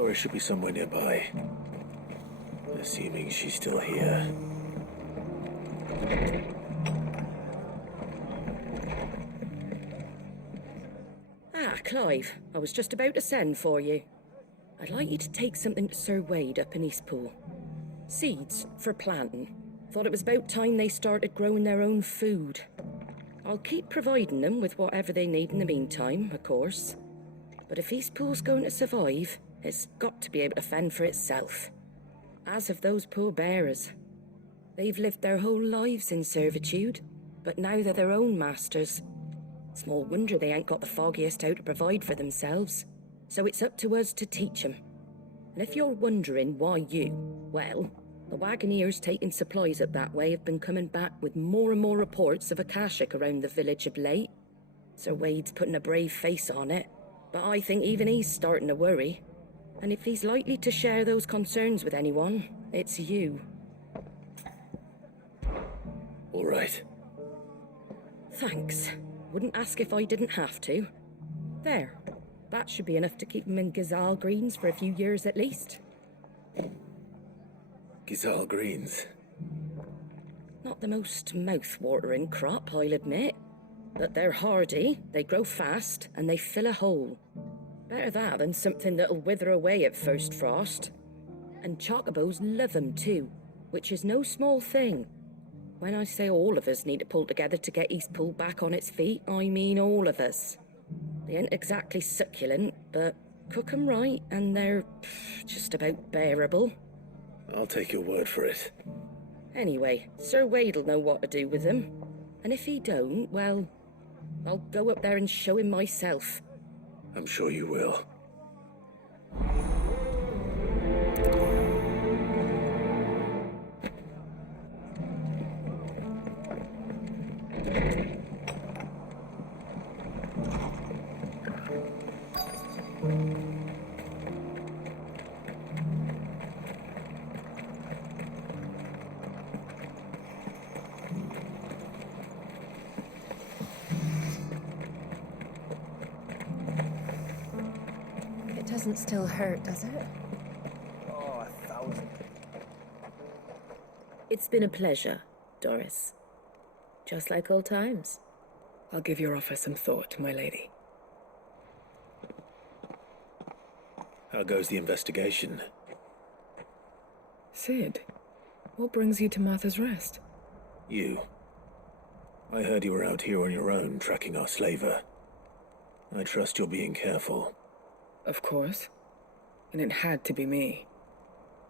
Doris should be somewhere nearby. Assuming she's still here. Ah, Clive. I was just about to send for you. I'd like you to take something to Sir Wade up in Eastpool. Seeds for planting. Thought it was about time they started growing their own food. I'll keep providing them with whatever they need in the meantime, of course. But if Eastpool's going to survive, it's got to be able to fend for itself. As have those poor bearers. They've lived their whole lives in servitude, but now they're their own masters. Small wonder they ain't got the foggiest how to provide for themselves. So it's up to us to teach them. And if you're wondering why well, the wagoneers taking supplies up that way have been coming back with more and more reports of Akashic around the village of late. Sir Wade's putting a brave face on it, but I think even he's starting to worry. And if he's likely to share those concerns with anyone, it's you. All right. Thanks. Wouldn't ask if I didn't have to. There. That should be enough to keep him in Gazal Greens for a few years at least. Gazal Greens? Not the most mouth-watering crop, I'll admit. But they're hardy, they grow fast, and they fill a hole. Better that than something that'll wither away at first frost. And chocobos love them too, which is no small thing. When I say all of us need to pull together to get Eastpool back on its feet, I mean all of us. They ain't exactly succulent, but cook 'em right and they're just about bearable. I'll take your word for it. Anyway, Sir Wade'll know what to do with them. And if he don't, well, I'll go up there and show him myself. I'm sure you will. It doesn't still hurt, does it? Oh, 1,000. It's been a pleasure, Doris. Just like old times. I'll give your offer some thought, my lady. How goes the investigation? Sid, what brings you to Martha's Rest? You. I heard you were out here on your own, tracking our slaver. I trust you're being careful. Of course. And it had to be me.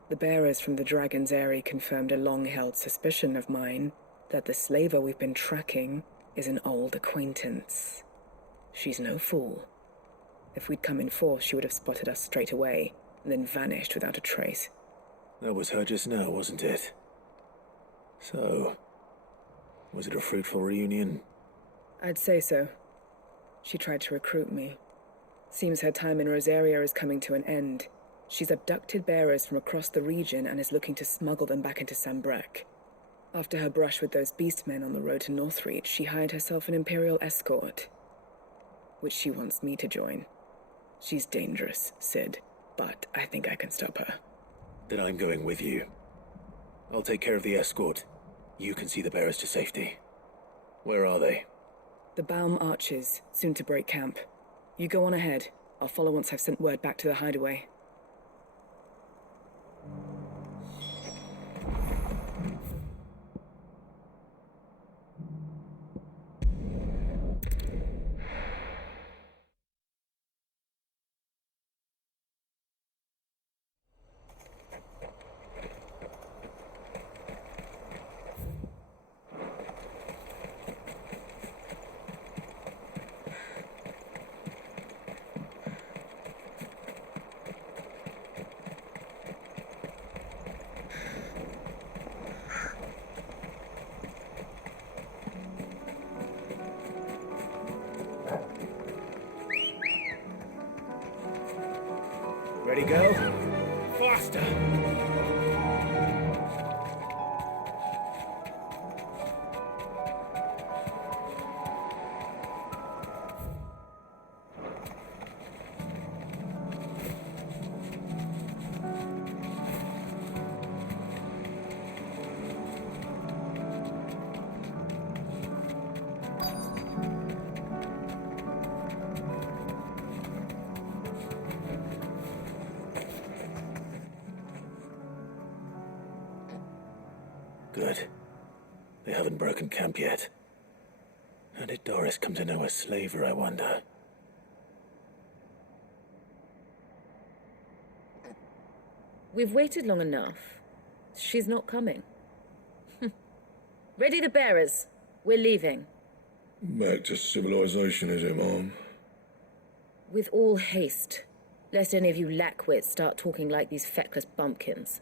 The bearers from the Dragon's Eyrie confirmed a long-held suspicion of mine that the slaver we've been tracking is an old acquaintance. She's no fool. If we'd come in force, she would have spotted us straight away, and then vanished without a trace. That was her just now, wasn't it? So, was it a fruitful reunion? I'd say so. She tried to recruit me. Seems her time in Rosaria is coming to an end. She's abducted bearers from across the region and is looking to smuggle them back into Sambrek. After her brush with those beastmen on the road to Northreach, she hired herself an Imperial escort, which she wants me to join. She's dangerous, Sid, but I think I can stop her. Then I'm going with you. I'll take care of the escort. You can see the bearers to safety. Where are they? The Baum Archers, soon to break camp. You go on ahead. I'll follow once I've sent word back to the hideaway. Ready, go? Faster! Good. They haven't broken camp yet. How did Doris come to know a slaver, I wonder? We've waited long enough. She's not coming. Ready the bearers. We're leaving. Back to civilization, is it, Mom? With all haste, lest any of you lackwits start talking like these feckless bumpkins.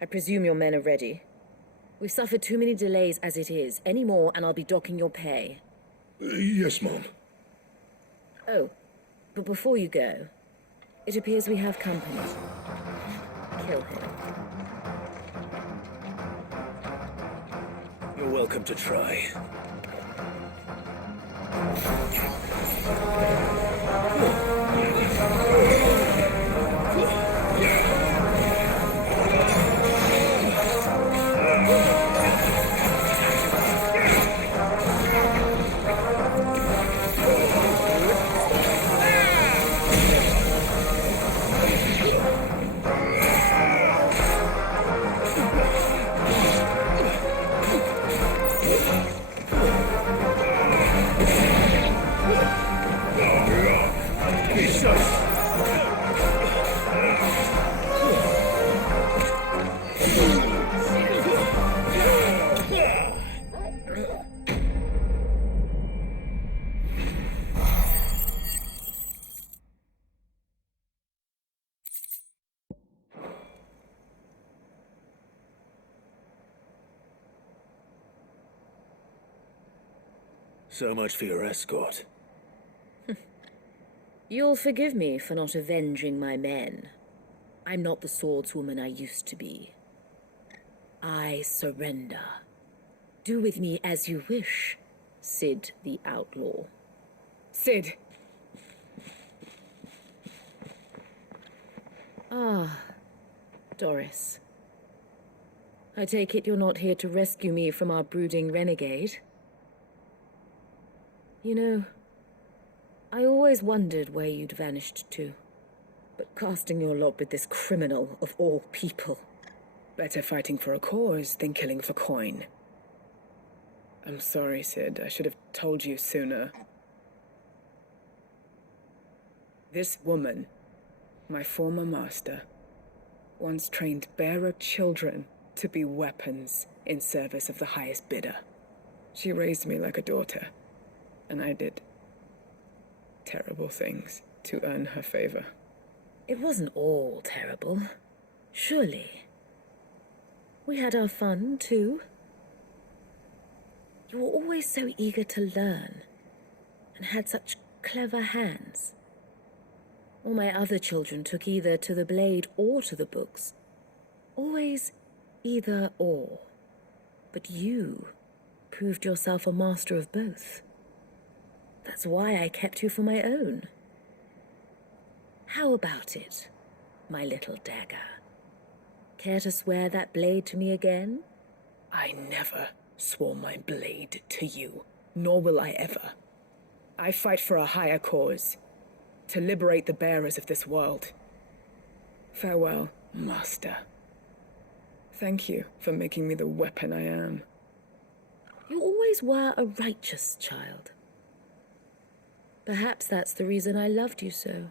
I presume your men are ready. We've suffered too many delays as it is. Any more, and I'll be docking your pay. Yes, Mom. Oh, but before you go, it appears we have company. Kill him. You're welcome to try. So much for your escort. You'll forgive me for not avenging my men. I'm not the swordswoman I used to be. I surrender. Do with me as you wish, Sid the Outlaw. Sid! Ah, Doris. I take it you're not here to rescue me from our brooding renegade? You know, I always wondered where you'd vanished to. But casting your lot with this criminal of all people. Better fighting for a cause than killing for coin. I'm sorry, Sid. I should have told you sooner. This woman, my former master, once trained bearer children to be weapons in service of the highest bidder. She raised me like a daughter, and I did terrible things to earn her favor. It wasn't all terrible, surely. We had our fun, too. You were always so eager to learn, and had such clever hands. All my other children took either to the blade or to the books. Always either or. But you proved yourself a master of both. That's why I kept you for my own. How about it, my little dagger? Care to swear that blade to me again? I never swore my blade to you, nor will I ever. I fight for a higher cause, to liberate the bearers of this world. Farewell, Master. Thank you for making me the weapon I am. You always were a righteous child. Perhaps that's the reason I loved you so.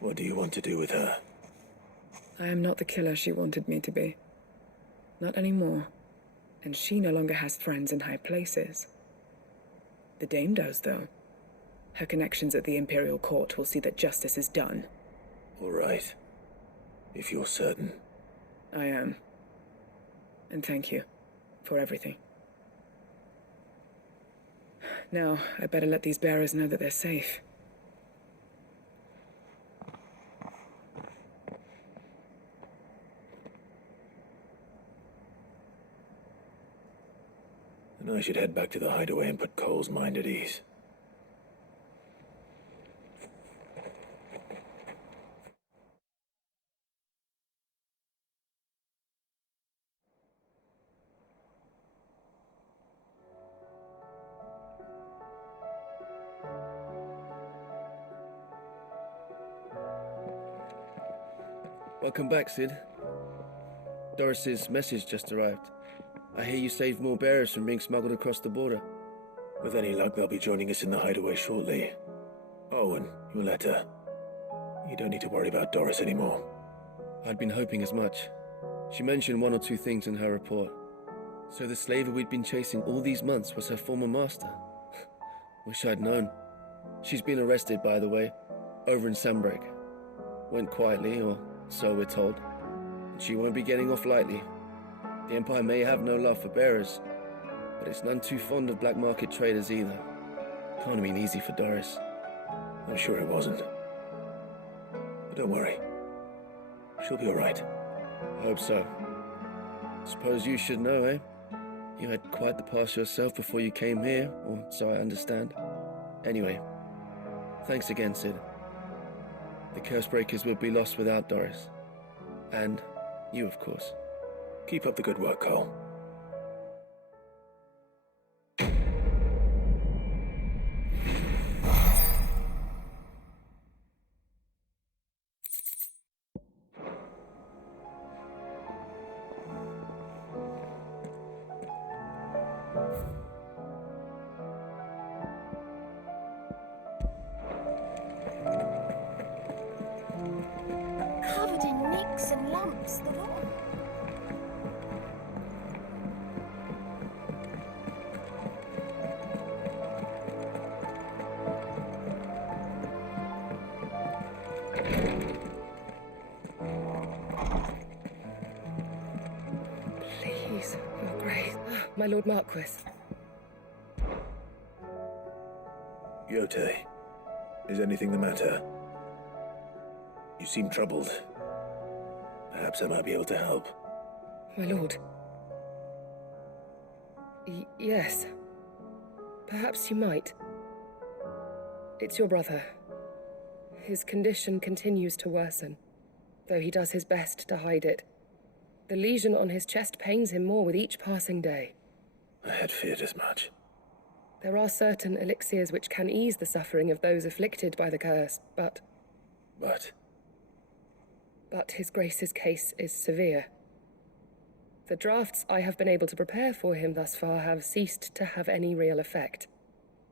What do you want to do with her? I am not the killer she wanted me to be. Not anymore. And she no longer has friends in high places. The Dame does, though. Her connections at the Imperial Court will see that justice is done. All right. If you're certain. I am. And thank you for everything. Now, I better let these bearers know that they're safe. And I should head back to the hideaway and put Cole's mind at ease. Welcome back, Sid. Doris's message just arrived. I hear you saved more bearers from being smuggled across the border. With any luck, they'll be joining us in the hideaway shortly. Oh, and your letter. You don't need to worry about Doris anymore. I'd been hoping as much. She mentioned one or two things in her report. So the slaver we'd been chasing all these months was her former master. Wish I'd known. She's been arrested, by the way, over in Sandbreak. Went quietly, or so we're told. And she won't be getting off lightly. The Empire may have no love for bearers, but it's none too fond of black market traders either. Can't have been easy for Doris. I'm sure it wasn't. But don't worry. She'll be all right. I hope so. Suppose you should know, eh? You had quite the past yourself before you came here, or so I understand. Anyway, thanks again, Sid. The Cursebreakers would be lost without Doris. And you, of course. Keep up the good work, Cole. Covered in nicks and lumps, the lot. Please, Your Grace. My Lord Marquis. Yote, is anything the matter? You seem troubled. Perhaps I might be able to help. My lord. Yes. Perhaps you might. It's your brother. His condition continues to worsen, though he does his best to hide it. The lesion on his chest pains him more with each passing day. I had feared as much. There are certain elixirs which can ease the suffering of those afflicted by the curse, but his Grace's case is severe. The drafts I have been able to prepare for him thus far have ceased to have any real effect.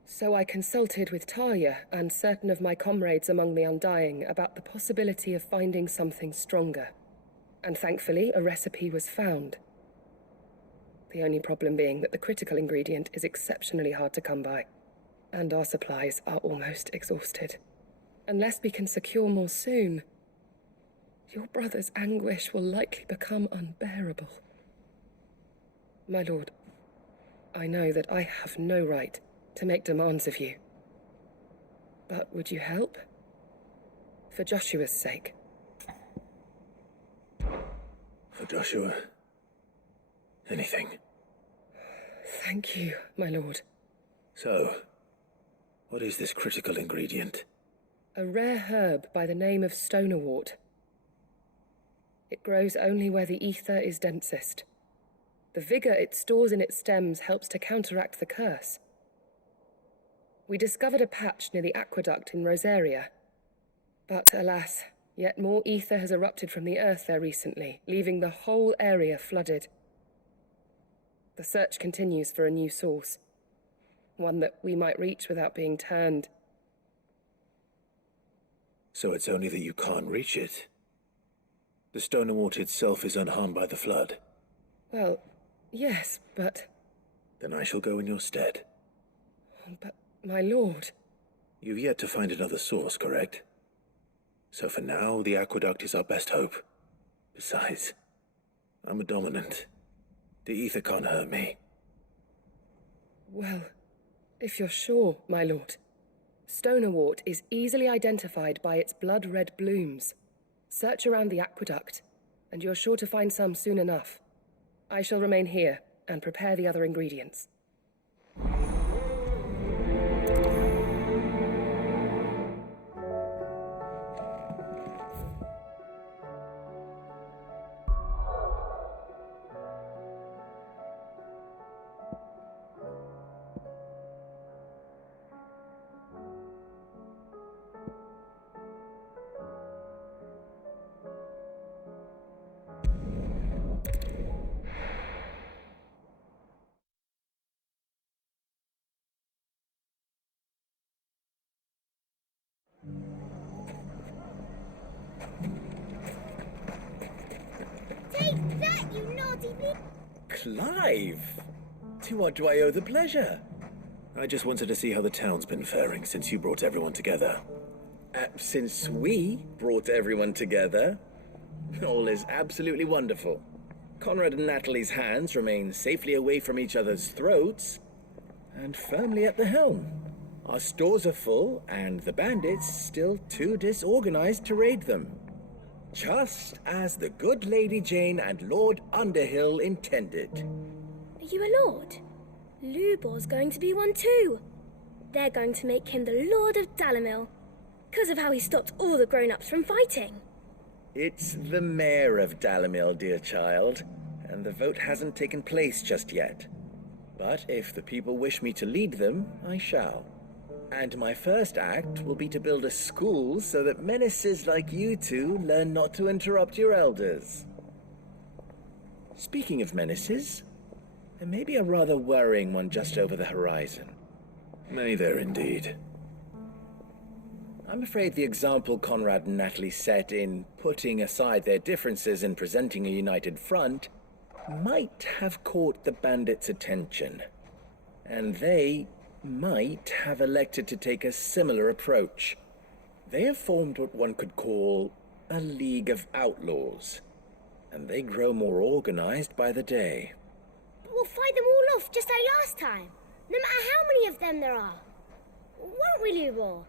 So I consulted with Talia and certain of my comrades among the Undying about the possibility of finding something stronger. And thankfully, a recipe was found. The only problem being that the critical ingredient is exceptionally hard to come by, and our supplies are almost exhausted. Unless we can secure more soon, your brother's anguish will likely become unbearable. My lord, I know that I have no right to make demands of you. But would you help? For Joshua's sake. For Joshua, anything. Thank you, my lord. So, what is this critical ingredient? A rare herb by the name of stonerwort. It grows only where the ether is densest. The vigor it stores in its stems helps to counteract the curse. We discovered a patch near the aqueduct in Rosaria. But alas, yet more ether has erupted from the earth there recently, leaving the whole area flooded. The search continues for a new source. One that we might reach without being turned. So it's only that you can't reach it. The stonerwort itself is unharmed by the flood. Well, yes, but... Then I shall go in your stead. But, my lord... You've yet to find another source, correct? So for now, the aqueduct is our best hope. Besides, I'm a dominant. The ether can't hurt me. Well, if you're sure, my lord. Stonerwort is easily identified by its blood-red blooms. Search around the aqueduct, and you're sure to find some soon enough. I shall remain here and prepare the other ingredients. Clive! To what do I owe the pleasure? I just wanted to see how the town's been faring since you brought everyone together. Since we brought everyone together, all is absolutely wonderful. Conrad and Natalie's hands remain safely away from each other's throats and firmly at the helm. Our stores are full and the bandits still too disorganized to raid them. Just as the good Lady Jane and Lord Underhill intended. Are you a lord? Lubor's going to be one too. They're going to make him the Lord of Dalamil, because of how he stopped all the grown-ups from fighting. It's the mayor of Dalamil, dear child, and the vote hasn't taken place just yet. But if the people wish me to lead them, I shall. And my first act will be to build a school so that menaces like you two learn not to interrupt your elders. Speaking of menaces, there may be a rather worrying one just over the horizon. May there indeed. I'm afraid the example Conrad and Natalie set in putting aside their differences and presenting a united front might have caught the bandits' attention. And they might have elected to take a similar approach. They have formed what one could call a League of Outlaws, and they grow more organized by the day. But we'll fight them all off just like last time, no matter how many of them there are. Won't we, Lubor?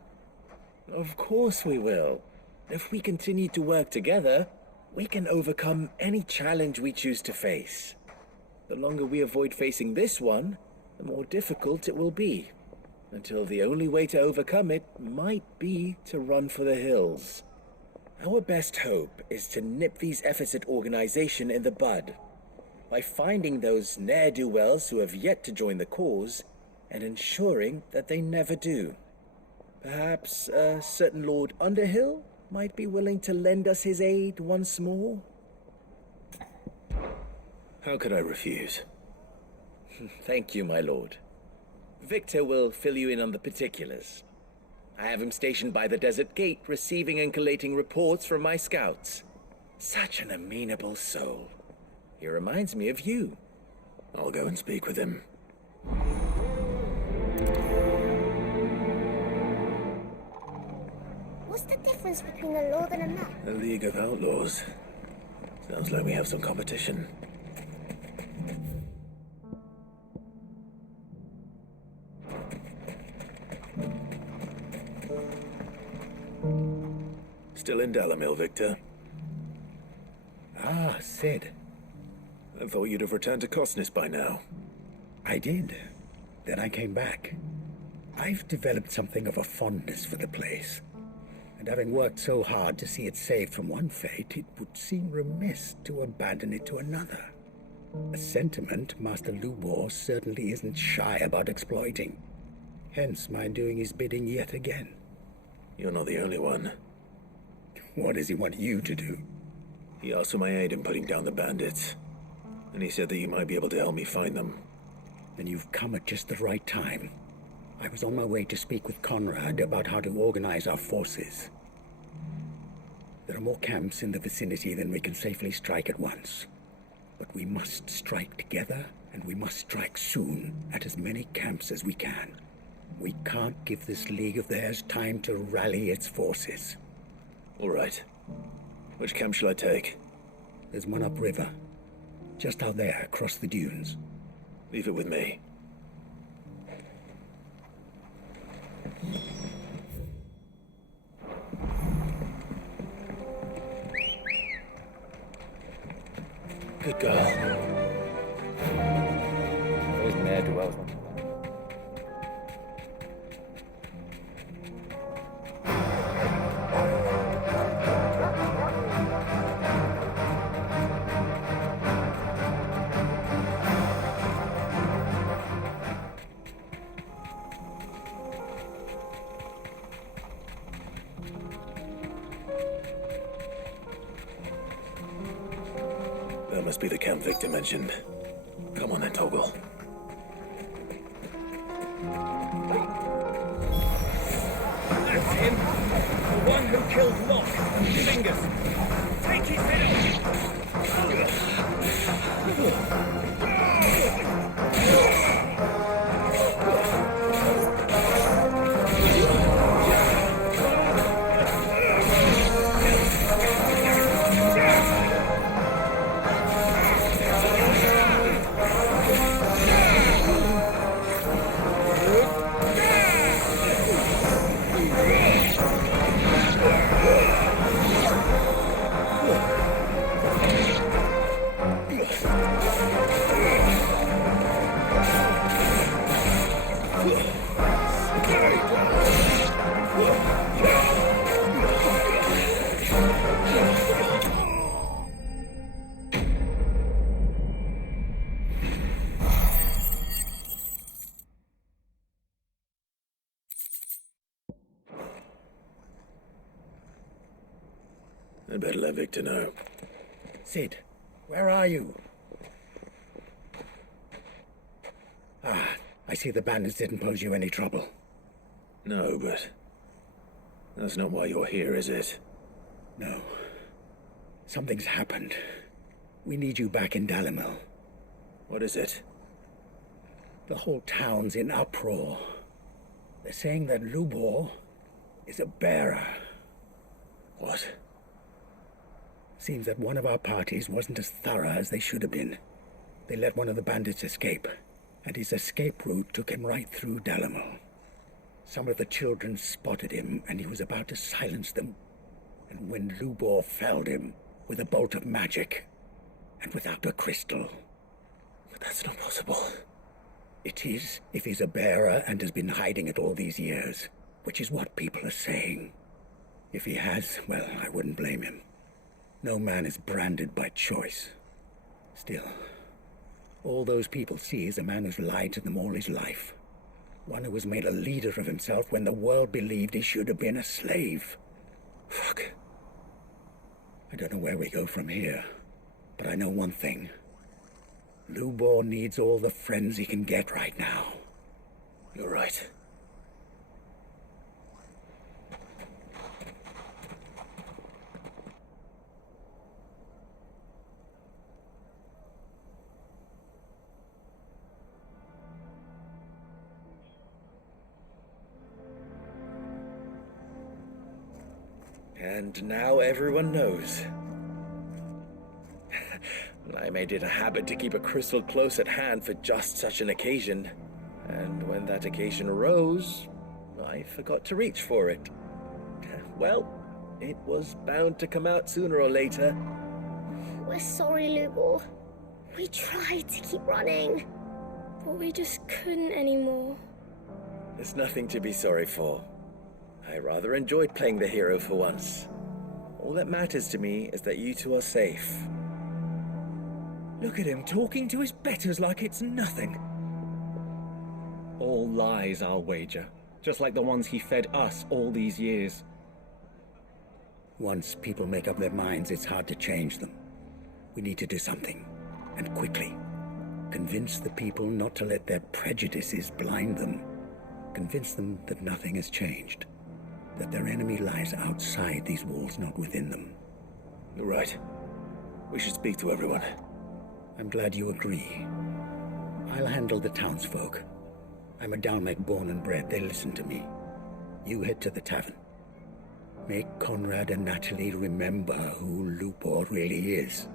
Of course we will. If we continue to work together, we can overcome any challenge we choose to face. The longer we avoid facing this one, the more difficult it will be, until the only way to overcome it might be to run for the hills. Our best hope is to nip these efforts at organization in the bud, by finding those ne'er-do-wells who have yet to join the cause, and ensuring that they never do. Perhaps a certain Lord Underhill might be willing to lend us his aid once more? How could I refuse? Thank you, my lord. Victor will fill you in on the particulars. I have him stationed by the desert gate, receiving and collating reports from my scouts. Such an amenable soul. He reminds me of you. I'll go and speak with him. What's the difference between a lord and a man? A League of Outlaws. Sounds like we have some competition. Still in Dalamil, Victor? Ah, Sid. I thought you'd have returned to Cosnis by now. I did. Then I came back. I've developed something of a fondness for the place. And having worked so hard to see it saved from one fate, it would seem remiss to abandon it to another. A sentiment Master Lubor certainly isn't shy about exploiting. Hence my doing his bidding yet again. You're not the only one. What does he want you to do? He asked for my aid in putting down the bandits. And he said that you might be able to help me find them. Then you've come at just the right time. I was on my way to speak with Conrad about how to organize our forces. There are more camps in the vicinity than we can safely strike at once. But we must strike together, and we must strike soon at as many camps as we can. We can't give this league of theirs time to rally its forces. All right. Which camp shall I take? There's one upriver. Just out there, across the dunes. Leave it with me. Good girl. Those ne'er-do-wells. That must be the camp Victor mentioned. Come on then, Toggle. That's him! The one who killed Locke! Fingers! Take his head off! I'd better let Victor know. Sid, where are you? Ah, I see the bandits didn't pose you any trouble. No, but that's not why you're here, is it? No. Something's happened. We need you back in Dalimil. What is it? The whole town's in uproar. They're saying that Lubor is a bearer. What? Seems that one of our parties wasn't as thorough as they should have been. They let one of the bandits escape, and his escape route took him right through Dalimil. Some of the children spotted him, and he was about to silence them. And when Lubor felled him with a bolt of magic, and without a crystal. But that's not possible. It is, if he's a bearer and has been hiding it all these years, which is what people are saying. If he has, well, I wouldn't blame him. No man is branded by choice. Still, all those people see is a man who's lied to them all his life. One who was made a leader of himself when the world believed he should have been a slave. Fuck. I don't know where we go from here, but I know one thing. Lubor needs all the friends he can get right now. You're right. And now everyone knows. I made it a habit to keep a crystal close at hand for just such an occasion. And when that occasion arose, I forgot to reach for it. Well, it was bound to come out sooner or later. We're sorry, Lubor. We tried to keep running, but we just couldn't anymore. There's nothing to be sorry for. I rather enjoyed playing the hero for once. All that matters to me is that you two are safe. Look at him talking to his betters like it's nothing. All lies, I'll wager. Just like the ones he fed us all these years. Once people make up their minds, it's hard to change them. We need to do something, and quickly. Convince the people not to let their prejudices blind them. Convince them that nothing has changed. That their enemy lies outside these walls, not within them. You're right. We should speak to everyone. I'm glad you agree. I'll handle the townsfolk. I'm a Dalmec born and bred. They listen to me. You head to the tavern. Make Conrad and Natalie remember who Lubor really is.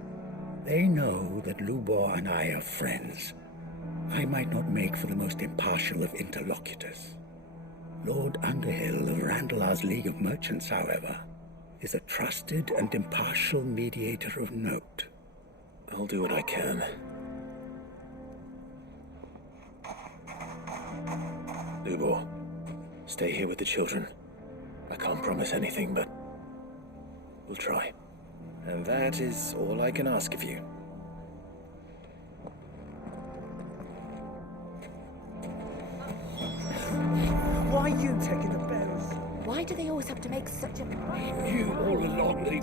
They know that Lubor and I are friends. I might not make for the most impartial of interlocutors. Lord Underhill of Randalar's League of Merchants, however, is a trusted and impartial mediator of note. I'll do what I can. Lubor, stay here with the children. I can't promise anything, but we'll try. And that is all I can ask of you. Why are you taking the bearers? Why do they always have to make such a... You all along that he...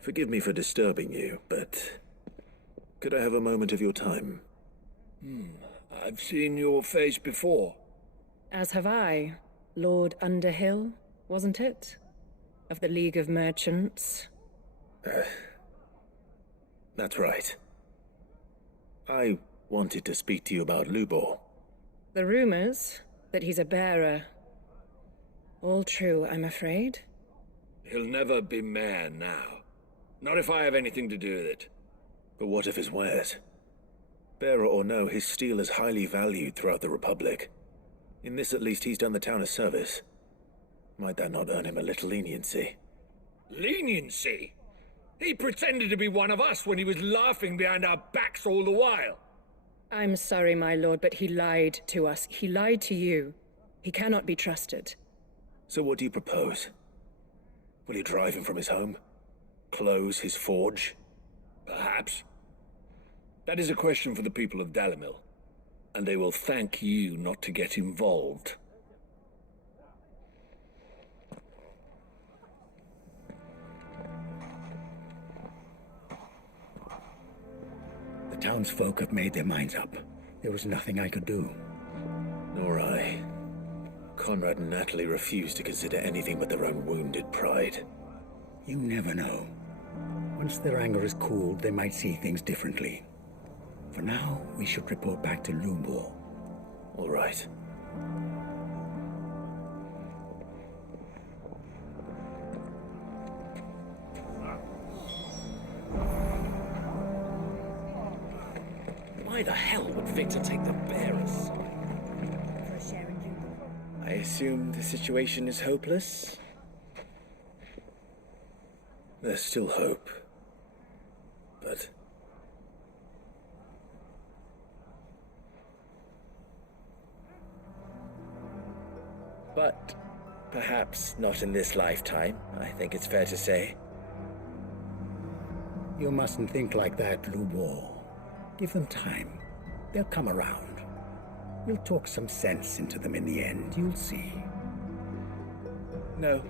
Forgive me for disturbing you, but could I have a moment of your time? I've seen your face before. As have I. Lord Underhill, wasn't it? Of the League of Merchants. That's right. I wanted to speak to you about Lubor. The rumors that he's a bearer. All true, I'm afraid. He'll never be mayor now. Not if I have anything to do with it. But what of his wares? Bearer or no, his steel is highly valued throughout the Republic. In this at least he's done the town a service. Might that not earn him a little leniency? Leniency? He pretended to be one of us when he was laughing behind our backs all the while. I'm sorry, my lord, but he lied to us. He lied to you. He cannot be trusted. So what do you propose? Will you drive him from his home? Close his forge? Perhaps. That is a question for the people of Dalimil, and they will thank you not to get involved. townsfolk have made their minds up. There was nothing I could do. Nor I. Conrad and Natalie refused to consider anything but their own wounded pride. You never know. Once their anger is cooled, they might see things differently. For now, we should report back to Lubor. All right. Why the hell would Victor take the bearers? I assume the situation is hopeless? There's still hope. But... But perhaps not in this lifetime, I think it's fair to say. You mustn't think like that, Lubor. Give them time. They'll come around. We'll talk some sense into them in the end, you'll see. No,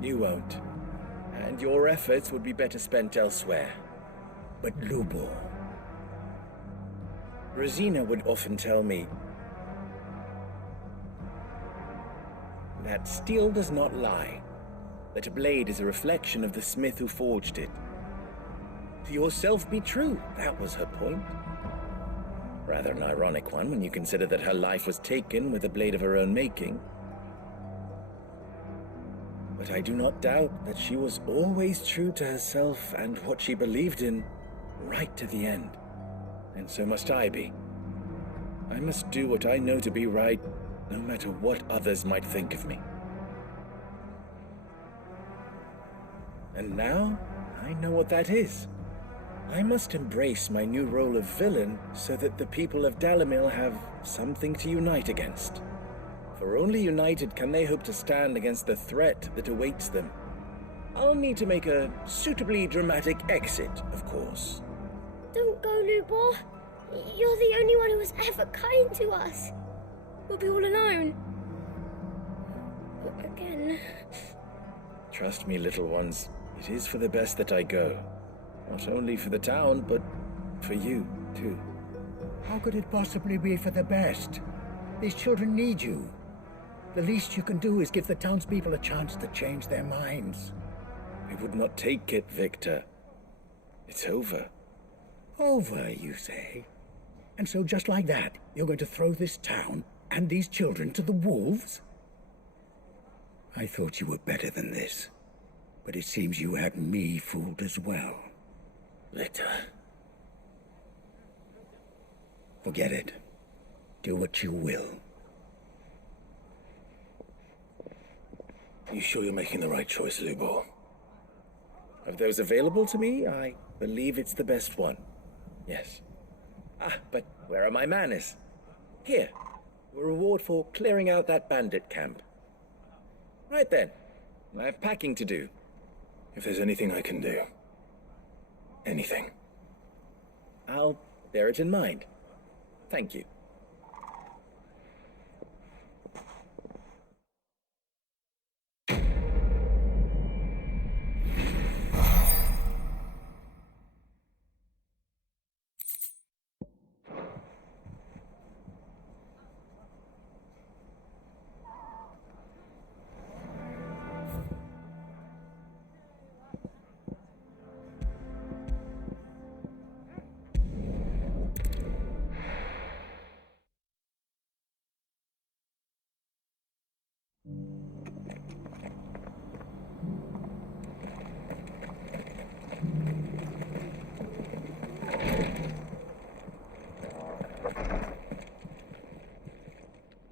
you won't. And your efforts would be better spent elsewhere. But Lubor... Rosina would often tell me that steel does not lie, that a blade is a reflection of the smith who forged it. To yourself be true, that was her point. Rather an ironic one when you consider that her life was taken with a blade of her own making. But I do not doubt that she was always true to herself and what she believed in, right to the end. And so must I be. I must do what I know to be right, no matter what others might think of me. And now, I know what that is. I must embrace my new role of villain so that the people of Dalimil have something to unite against. For only united can they hope to stand against the threat that awaits them. I'll need to make a suitably dramatic exit, of course. Don't go, Lubor. You're the only one who was ever kind to us. We'll be all alone. Again. Trust me, little ones. It is for the best that I go. Not only for the town, but for you, too. How could it possibly be for the best? These children need you. The least you can do is give the townspeople a chance to change their minds. I would not take it, Victor. It's over. Over, you say? And so just like that, you're going to throw this town and these children to the wolves? I thought you were better than this. But it seems you had me fooled as well. Victor. Forget it. Do what you will. You sure you're making the right choice, Lubor? Of those available to me, I believe it's the best one. Yes. Ah, but where are my manners? Here. A reward for clearing out that bandit camp. Right then. I have packing to do. If there's anything I can do. Anything. I'll bear it in mind. Thank you.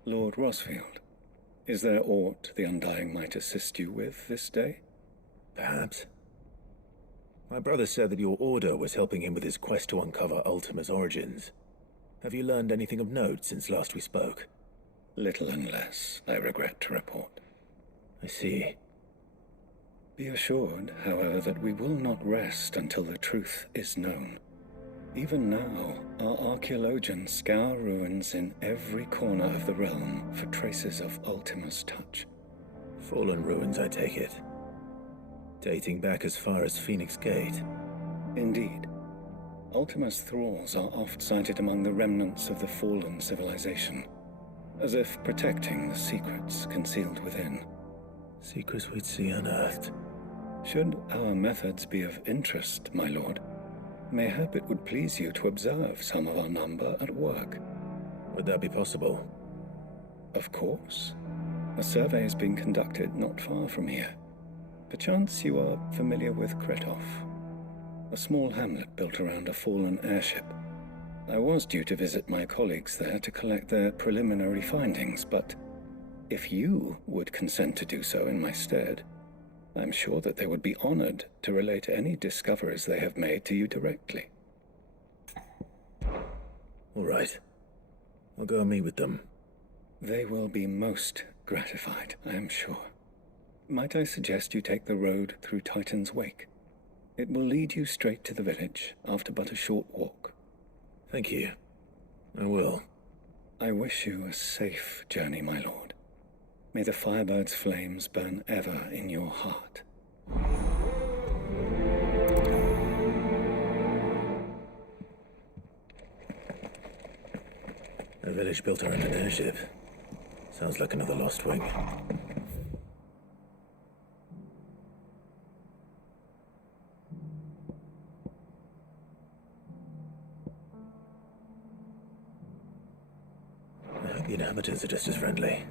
Lord Rosfield, is there aught the Undying might assist you with this day? Perhaps. My brother said that your order was helping him with his quest to uncover Ultima's origins. Have you learned anything of note since last we spoke? Little unless, I regret to report. I see. Be assured, however, that we will not rest until the truth is known. Even now, our archaeologians scour ruins in every corner of the realm for traces of Ultima's touch. Fallen ruins, I take it. Dating back as far as Phoenix Gate. Indeed. Ultima's thralls are oft sighted among the remnants of the fallen civilization, as if protecting the secrets concealed within. Secrets we'd see unearthed. Should our methods be of interest, my lord, mayhap it would please you to observe some of our number at work. Would that be possible? Of course. A survey is being conducted not far from here. Perchance you are familiar with Kretov, a small hamlet built around a fallen airship. I was due to visit my colleagues there to collect their preliminary findings, but if you would consent to do so in my stead, I'm sure that they would be honored to relate any discoveries they have made to you directly. All right. I'll go and meet with them. They will be most gratified, I am sure. Might I suggest you take the road through Titan's Wake? It will lead you straight to the village after but a short walk. Thank you. I will. I wish you a safe journey, my lord. May the Firebird's flames burn ever in your heart. A village built around an airship. Sounds like another Lost Wing. I hope the inhabitants are just as friendly.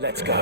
Let's go.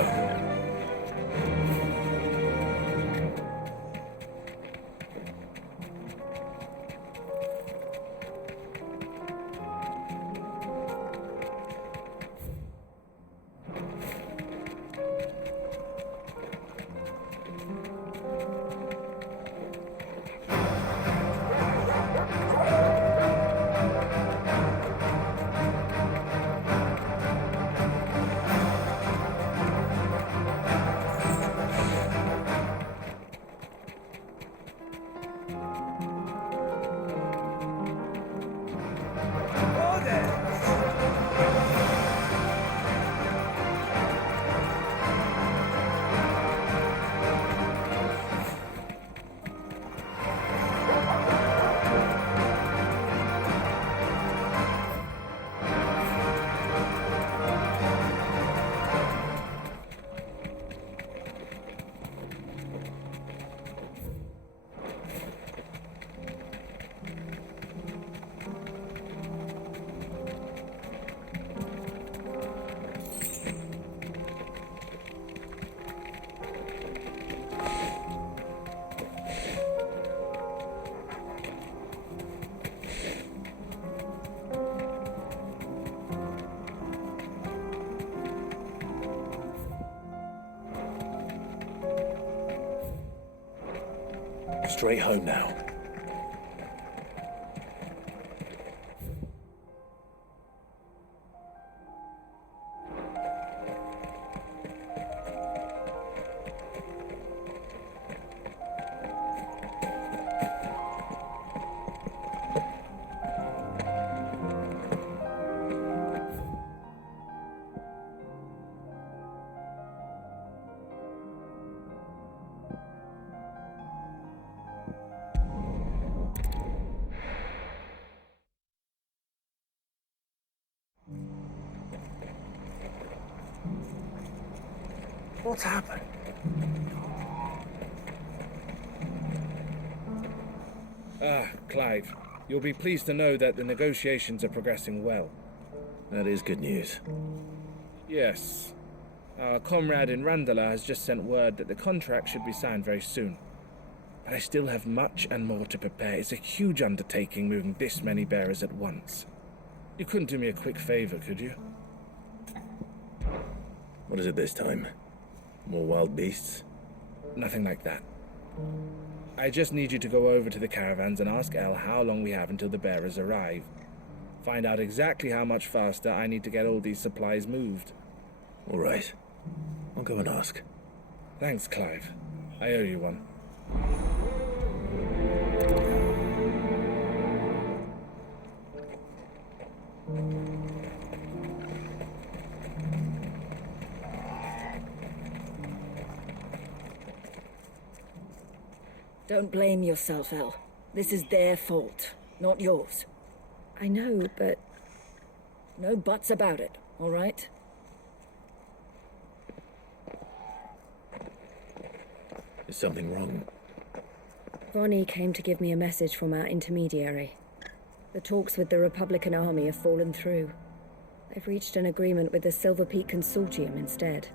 Straight home now. What's happened? Clive, you'll be pleased to know that the negotiations are progressing well. That is good news. Yes. Our comrade in Randala has just sent word that the contract should be signed very soon. But I still have much and more to prepare. It's a huge undertaking moving this many bearers at once. You couldn't do me a quick favor, could you? What is it this time? More wild beasts? Nothing like that. I just need you to go over to the caravans and ask Elle how long we have until the bearers arrive. Find out exactly how much faster I need to get all these supplies moved. All right. I'll go and ask. Thanks, Clive. I owe you one. Don't blame yourself, Elle. This is their fault, not yours. I know, but... no buts about it, all right? Is something wrong? Vonnie came to give me a message from our intermediary. The talks with the Republican Army have fallen through. They've reached an agreement with the Silver Peak Consortium instead.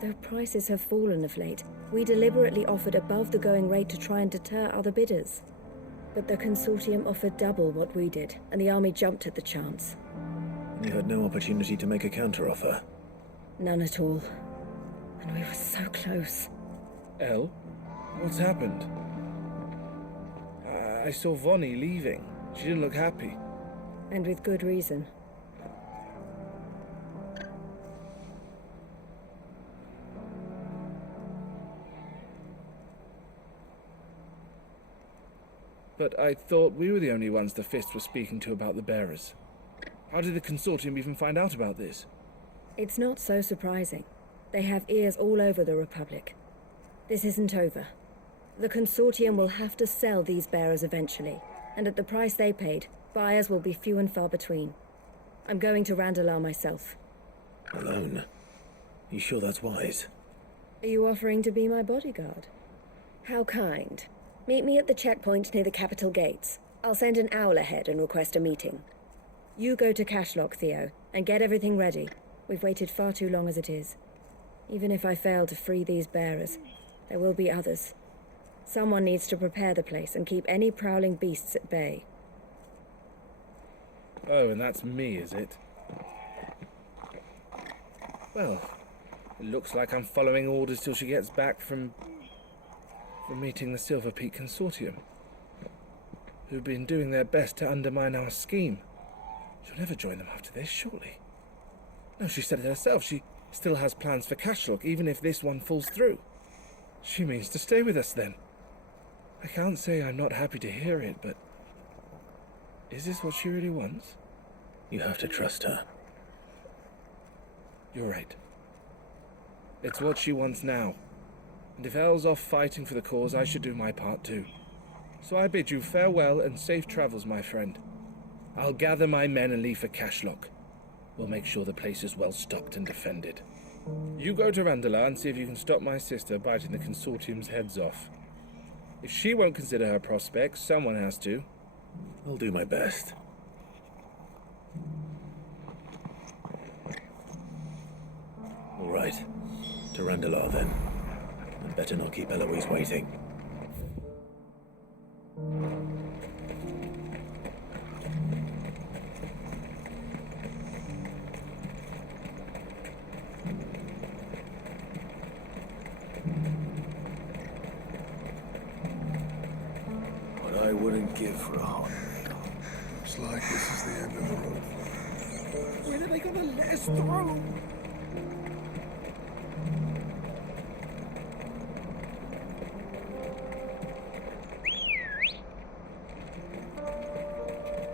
Though prices have fallen of late, we deliberately offered above the going rate to try and deter other bidders. But the consortium offered double what we did, and the army jumped at the chance. You had no opportunity to make a counteroffer? None at all. And we were so close. Elle? What's happened? I saw Vonnie leaving. She didn't look happy. And with good reason. But I thought we were the only ones the Fist were speaking to about the bearers. How did the consortium even find out about this? It's not so surprising. They have ears all over the Republic. This isn't over. The consortium will have to sell these bearers eventually, and at the price they paid, buyers will be few and far between. I'm going to Randalar myself. Alone? You sure that's wise? Are you offering to be my bodyguard? How kind. Meet me at the checkpoint near the capital gates. I'll send an owl ahead and request a meeting. You go to Cashlock, Theo, and get everything ready. We've waited far too long as it is. Even if I fail to free these bearers, there will be others. Someone needs to prepare the place and keep any prowling beasts at bay. Oh, and that's me, is it? Well, it looks like I'm following orders till she gets back from meeting the Silver Peak Consortium, who've been doing their best to undermine our scheme. She'll never join them after this, surely. No, she said it herself. She still has plans for Cashlock, even if this one falls through. She means to stay with us, then. I can't say I'm not happy to hear it, but... is this what she really wants? You have to trust her. You're right. It's what she wants now. And if Elle's off fighting for the cause, I should do my part too. So I bid you farewell and safe travels, my friend. I'll gather my men and leave for Cashlock. We'll make sure the place is well stocked and defended. You go to Randalar and see if you can stop my sister biting the consortium's heads off. If she won't consider her prospects, someone has to. I'll do my best. All right. To Randalar, then. I'd better not keep Eloise waiting. What I wouldn't give for a hot meal. Looks like this is the end of the road. When are they gonna let us through?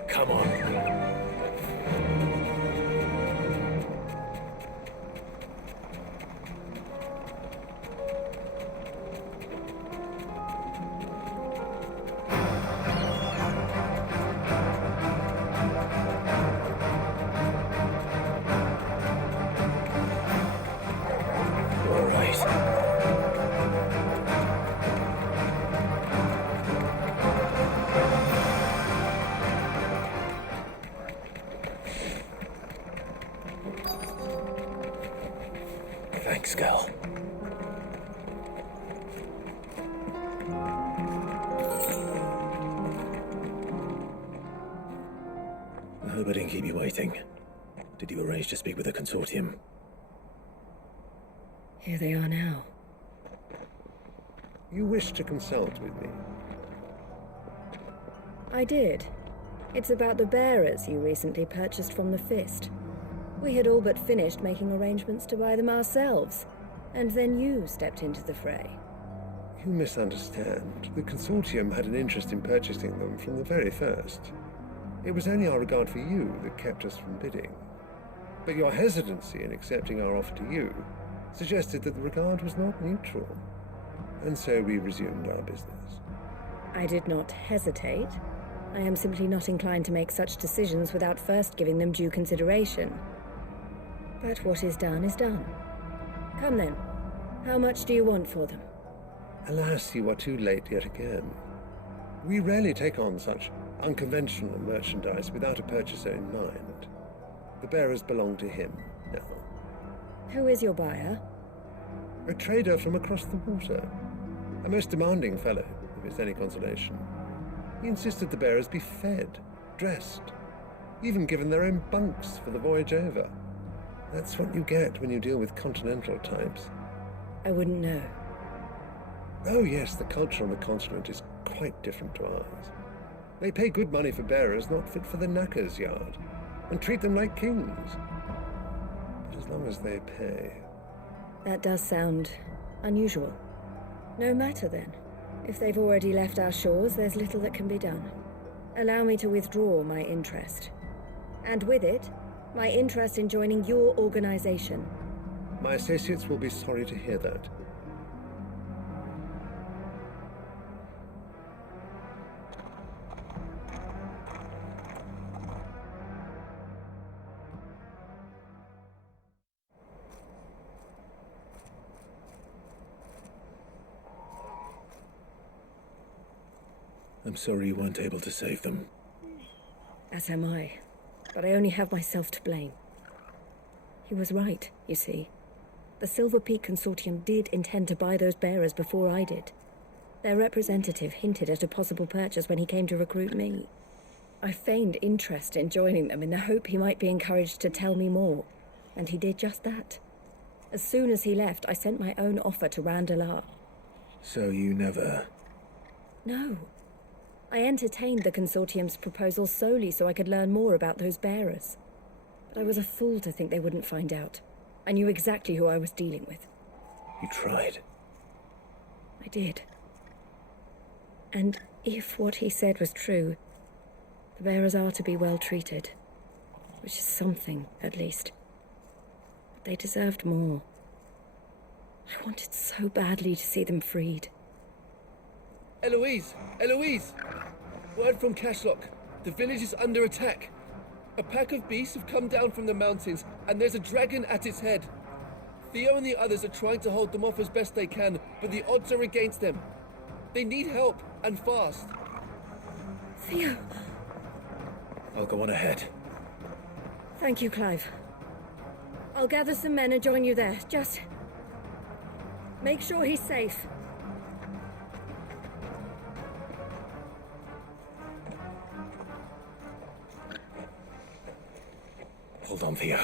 Come on. All right. Thanks, Gal. I hope I didn't keep you waiting. Did you arrange to speak with the consortium? Here they are now. You wish to consult with me? I did. It's about the bearers you recently purchased from the Fist. We had all but finished making arrangements to buy them ourselves, and then you stepped into the fray. You misunderstand. The Consortium had an interest in purchasing them from the very first. It was only our regard for you that kept us from bidding. But your hesitancy in accepting our offer to you suggested that the regard was not mutual. And so we resumed our business. I did not hesitate. I am simply not inclined to make such decisions without first giving them due consideration. But what is done is done. Come then. How much do you want for them? Alas, you are too late yet again. We rarely take on such unconventional merchandise without a purchaser in mind. The bearers belong to him now. Who is your buyer? A trader from across the water. A most demanding fellow, if it's any consolation. He insisted the bearers be fed, dressed, even given their own bunks for the voyage over. That's what you get when you deal with continental types. I wouldn't know. Oh yes, the culture on the continent is quite different to ours. They pay good money for bearers not fit for the knacker's yard, and treat them like kings. But as long as they pay... That does sound unusual. No matter then. If they've already left our shores, there's little that can be done. Allow me to withdraw my interest. And with it, my interest in joining your organization. My associates will be sorry to hear that. I'm sorry you weren't able to save them. As am I. But I only have myself to blame. He was right, you see. The Silver Peak Consortium did intend to buy those bearers before I did. Their representative hinted at a possible purchase when he came to recruit me. I feigned interest in joining them in the hope he might be encouraged to tell me more, and he did just that. As soon as he left, I sent my own offer to Randalar. So you never... No. I entertained the Consortium's proposal solely so I could learn more about those bearers. But I was a fool to think they wouldn't find out. I knew exactly who I was dealing with. You tried. I did. And if what he said was true, the bearers are to be well treated. Which is something, at least. But they deserved more. I wanted so badly to see them freed. Eloise! Eloise! Word from Cashlock. The village is under attack. A pack of beasts have come down from the mountains, and there's a dragon at its head. Theo and the others are trying to hold them off as best they can, but the odds are against them. They need help, and fast. Theo! I'll go on ahead. Thank you, Clive. I'll gather some men and join you there. Just... make sure he's safe. Hold on, Theo.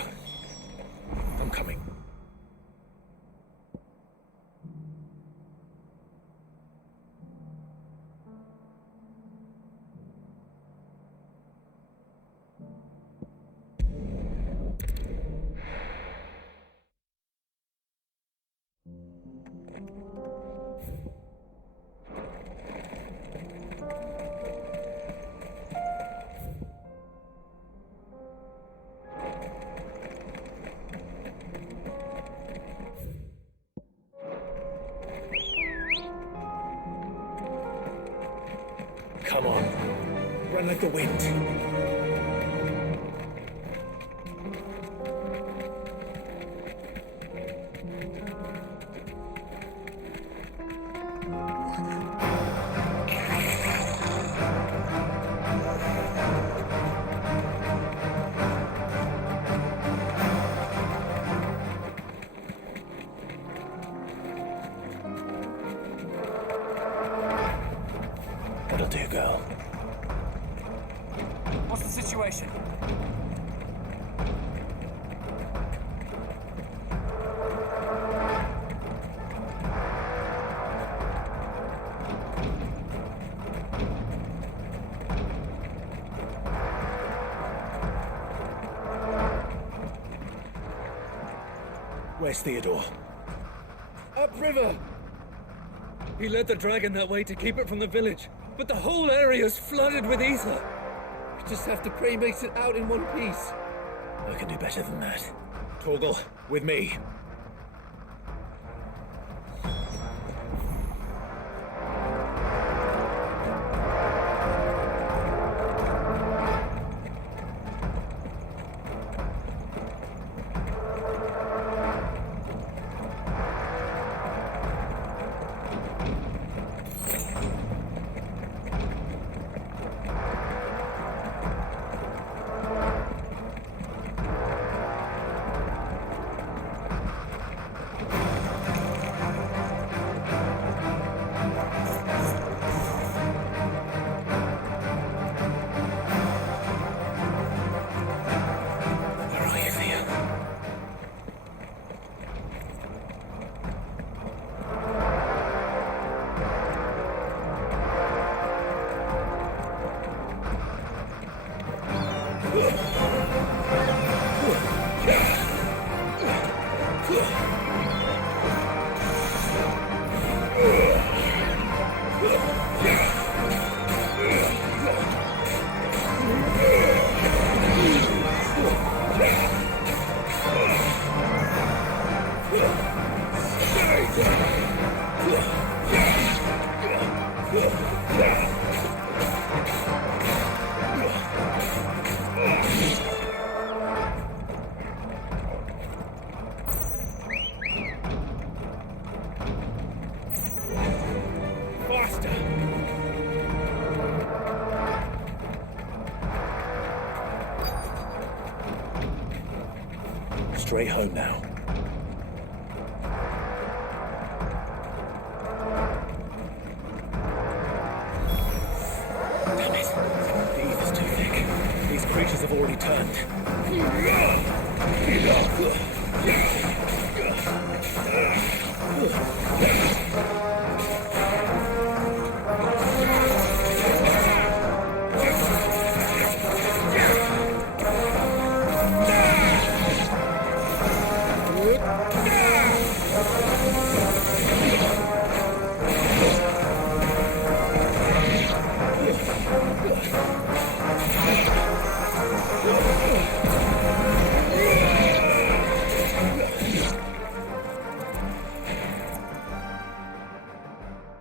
I'm coming. Come on. Run like the wind. That'll do, girl. Where's Theodore? Upriver! He led the dragon that way to keep it from the village, but the whole area's flooded with ether. We just have to pray he makes it out in one piece. I can do better than that. Torgal, with me. Straight home now. Damn it. The ether's too thick. These creatures have already turned.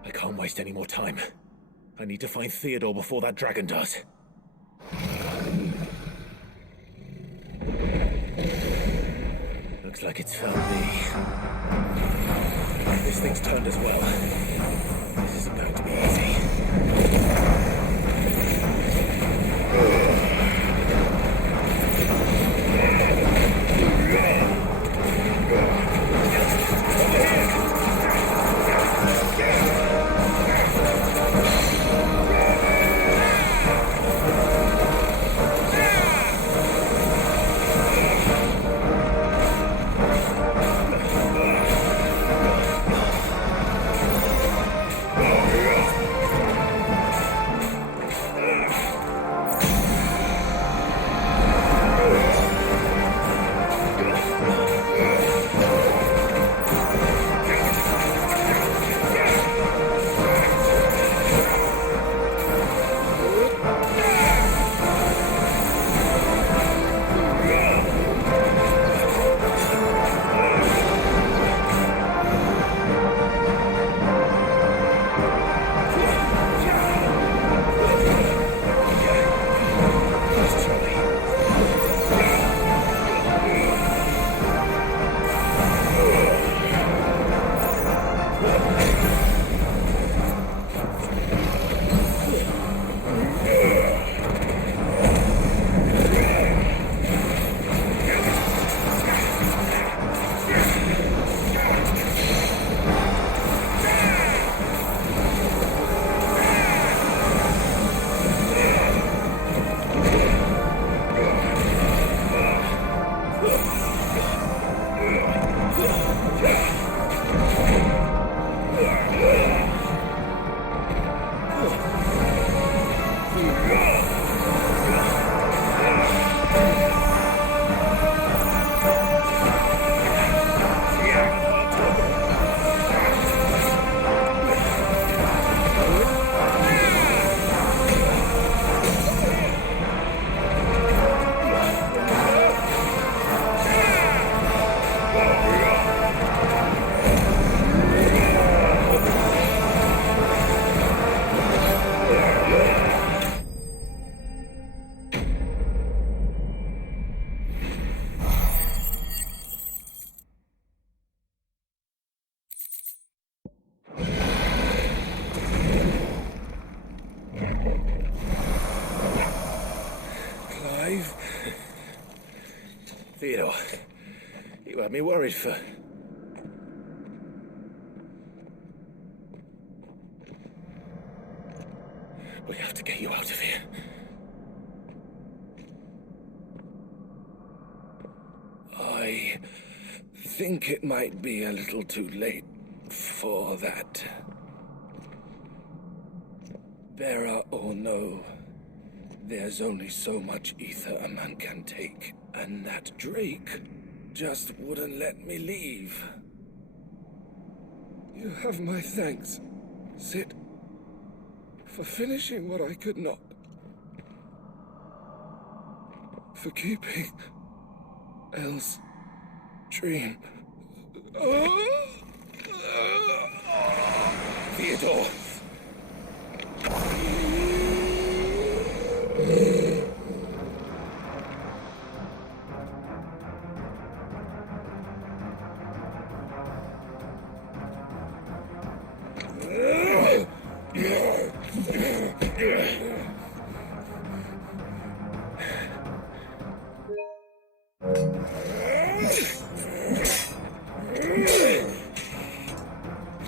I can't waste any more time. I need to find Theodore before that dragon does. Looks like it's found me. This thing's turned as well. This isn't going to be easy. Theodore, you had me worried for... We have to get you out of here. I think it might be a little too late for that. Bearer or no, there's only so much ether a man can take, and that Drake just wouldn't let me leave. You have my thanks, Sid, for finishing what I could not. For keeping Elle's dream. Theodore!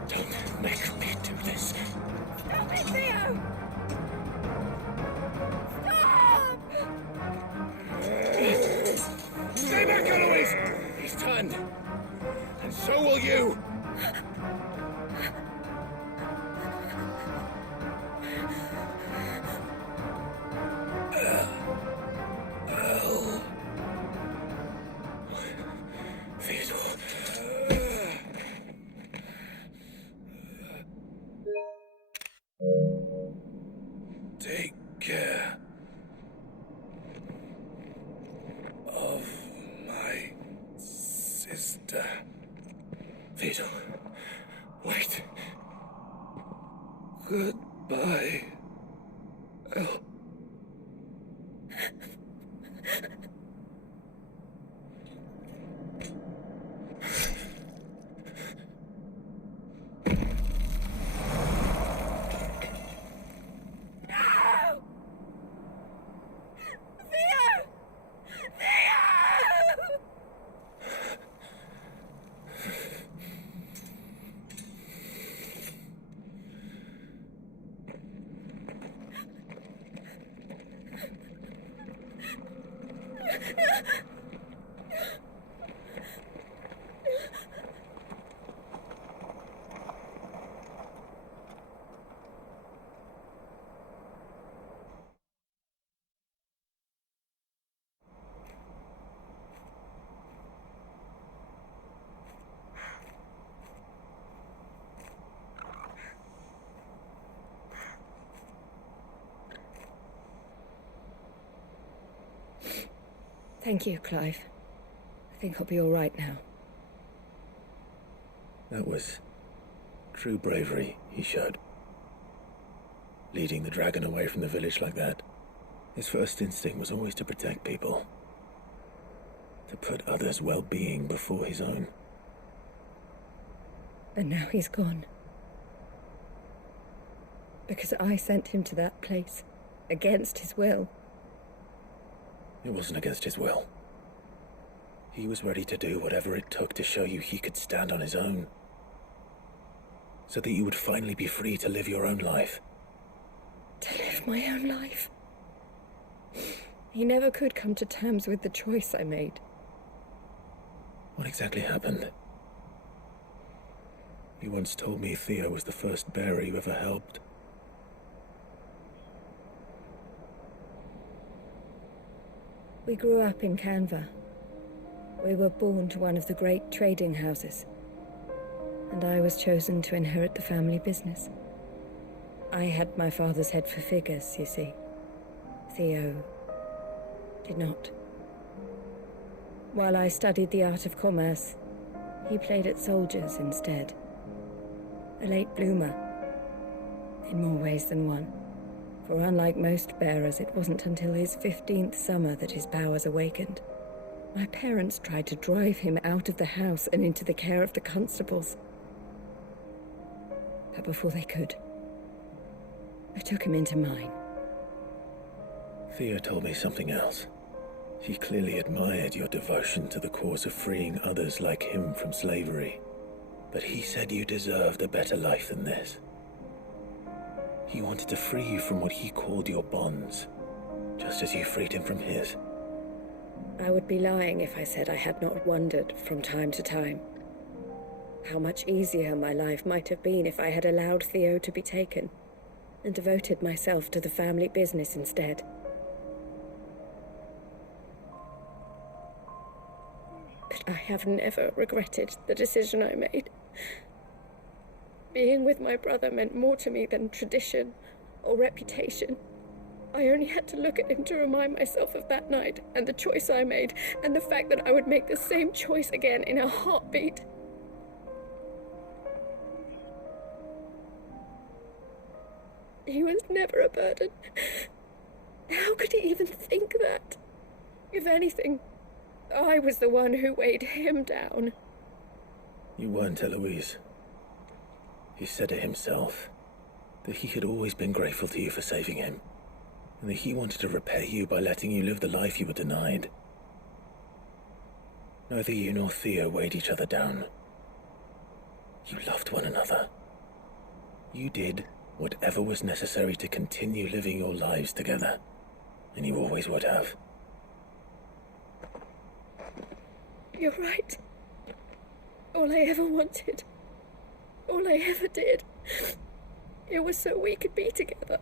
Don't make me do this. Stop it, Theo! Stop! Stay back, Eloise! He's turned. And so will you! Take care of my sister. Theodore, wait. Goodbye, Elle. Thank you, Clive. I think I'll be all right now. That was true bravery he showed. Leading the dragon away from the village like that. His first instinct was always to protect people. To put others' well-being before his own. And now he's gone. Because I sent him to that place, against his will. It wasn't against his will. He was ready to do whatever it took to show you he could stand on his own. So that you would finally be free to live your own life. To live my own life? He never could come to terms with the choice I made. What exactly happened? You once told me Theo was the first bearer you ever helped. We grew up in Canva. We were born to one of the great trading houses. And I was chosen to inherit the family business. I had my father's head for figures, you see. Theo did not. While I studied the art of commerce, he played at soldiers instead. A late bloomer, in more ways than one. For unlike most bearers, it wasn't until his 15th summer that his powers awakened. My parents tried to drive him out of the house and into the care of the constables. But before they could, I took him into mine. Theo told me something else. He clearly admired your devotion to the cause of freeing others like him from slavery. But he said you deserved a better life than this. He wanted to free you from what he called your bonds, just as you freed him from his. I would be lying if I said I had not wondered from time to time how much easier my life might have been if I had allowed Theo to be taken and devoted myself to the family business instead. But I have never regretted the decision I made. Being with my brother meant more to me than tradition or reputation. I only had to look at him to remind myself of that night and the choice I made and the fact that I would make the same choice again in a heartbeat. He was never a burden. How could he even think that? If anything, I was the one who weighed him down. You weren't, Eloise. He said it himself, that he had always been grateful to you for saving him, and that he wanted to repay you by letting you live the life you were denied. Neither you nor Theo weighed each other down. You loved one another. You did whatever was necessary to continue living your lives together, and you always would have. You're right. All I ever wanted, all I ever did, it was so we could be together.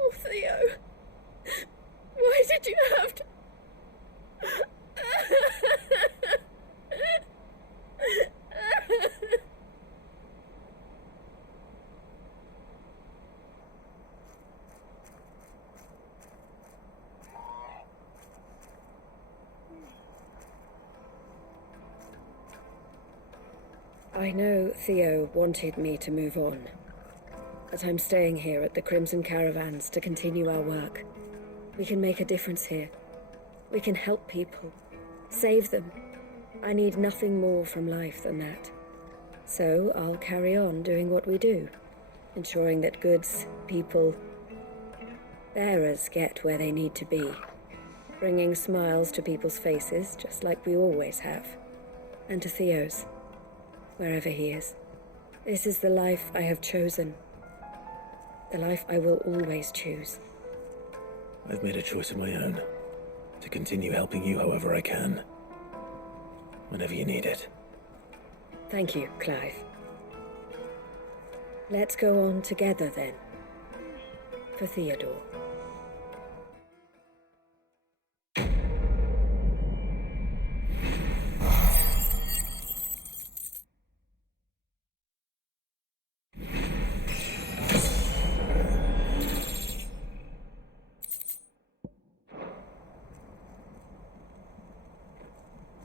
Oh, Theo, why did you have to... I know Theo wanted me to move on, but I'm staying here at the Crimson Caravans to continue our work. We can make a difference here. We can help people, save them. I need nothing more from life than that. So I'll carry on doing what we do, ensuring that goods, people, bearers get where they need to be, bringing smiles to people's faces just like we always have, and to Theo's. Wherever he is. This is the life I have chosen. The life I will always choose. I've made a choice of my own, to continue helping you however I can, whenever you need it. Thank you, Clive. Let's go on together then. For Theodore.